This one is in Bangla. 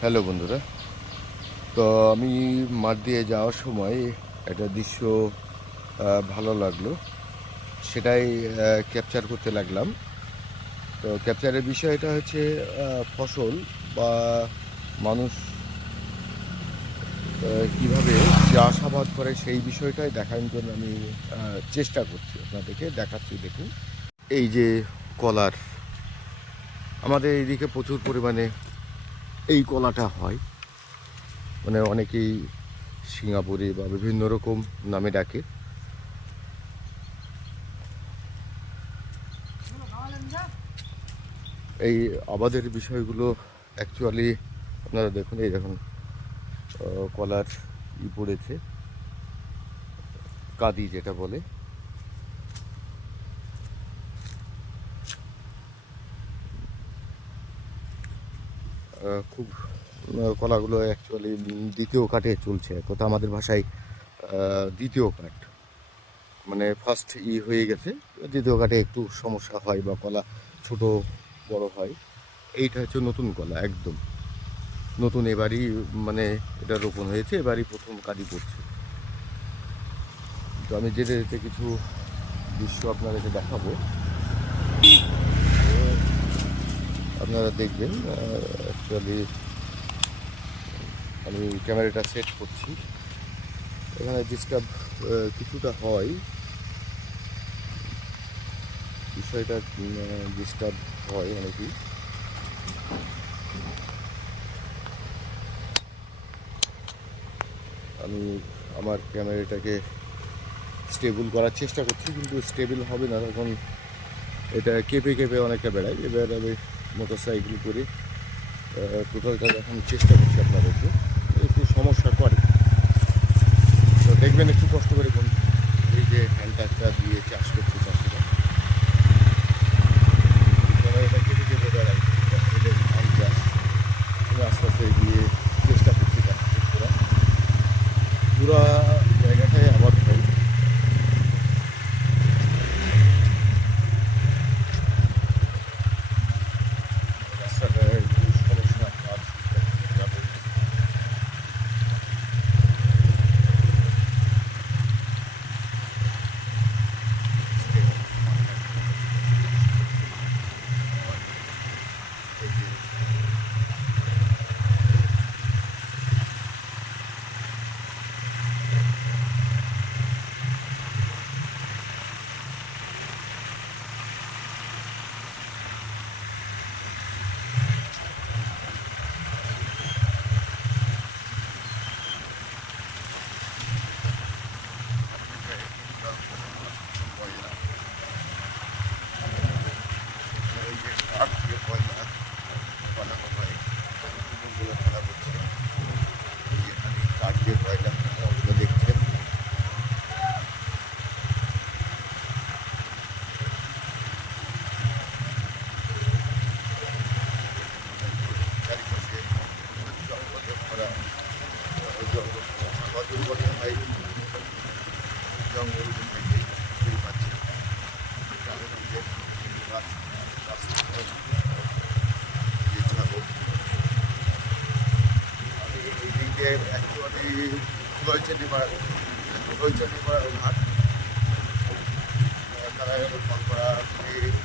হ্যালো বন্ধুরা। তো আমি মাঠ দিয়ে যাওয়ার সময় একটা দৃশ্য ভালো লাগল। সেটাই ক্যাপচার করতে লাগলাম। তো ক্যাপচারের বিষয়টা হচ্ছে ফসল বা মানুষ কীভাবে চাষাবাদ করে সেই বিষয়টাই দেখানোর জন্য আমি চেষ্টা করছি আপনাদেরকে দেখাচ্ছি। দেখুন, এই যে কলার, আমাদের এইদিকে প্রচুর পরিমাণে এই কলাটা হয়। মানে অনেকেই সিঙ্গাপুরে বা বিভিন্ন রকম নামে ডাকে। এই আবাদের বিষয়গুলো অ্যাকচুয়ালি আপনারা দেখুন, এই দেখুন কলার ই পড়েছে, কাদি যেটা বলে। খুব কলাগুলো অ্যাকচুয়ালি দ্বিতীয় কাটে চলছে। কথা আমাদের ভাষায় দ্বিতীয় কাট মানে ফার্স্ট ই হয়ে গেছে, দ্বিতীয় কাটে একটু সমস্যা হয় বা কলা ছোট, বড় হয়। এইটা হচ্ছে নতুন কলা, একদম। নতুন এবারই মানে এটা রোপণ হয়েছে, এবারই প্রথম কাদি পড়ছে। তো আমি যেতে যেতে কিছু দৃশ্য আপনাদেরকে দেখাবো। আপনারা দেখবেন অ্যাকচুয়ালি আমি ক্যামেরাটা সেট করছি। এখানে ডিস্টার্ব কিছুটা হয়। বিষয়টা ডিস্টার্ব হয় অনেকই। আমি আমার ক্যামেরাটাকে স্টেবল করার চেষ্টা করছি, কিন্তু স্টেবল হবে না, তখন এটা কেঁপে কেঁপে অনেকটা বেড়ায়। এবার আমি মোটর সাইকেল করে টোটালটা দেখানোর চেষ্টা করছি আপনাদেরকে। একটু সমস্যা করে। তো দেখবেন একটু কষ্ট করে কোন এই যে হ্যান্ড ট্রাক্টর দিয়ে চাষ করছে চাষিরা ক্যামেরাটা কেটে কেটে বেড়াই এদের ধান চাষ আমি আস্তে আস্তে গিয়ে চেষ্টা করছি চাষ করা পুরা জায়গাটায় আবাদ হয় রাস্তাটা একটু সমস্যা কাজ যাবে দেখছেন চারিপাশে জঙ্গলে ভরা জঙ্গল থেকে বুঝতেই পারছি রাস্তা যে ছাগল আমি এই রয়েছেনি বা ঘাট তারা থেকে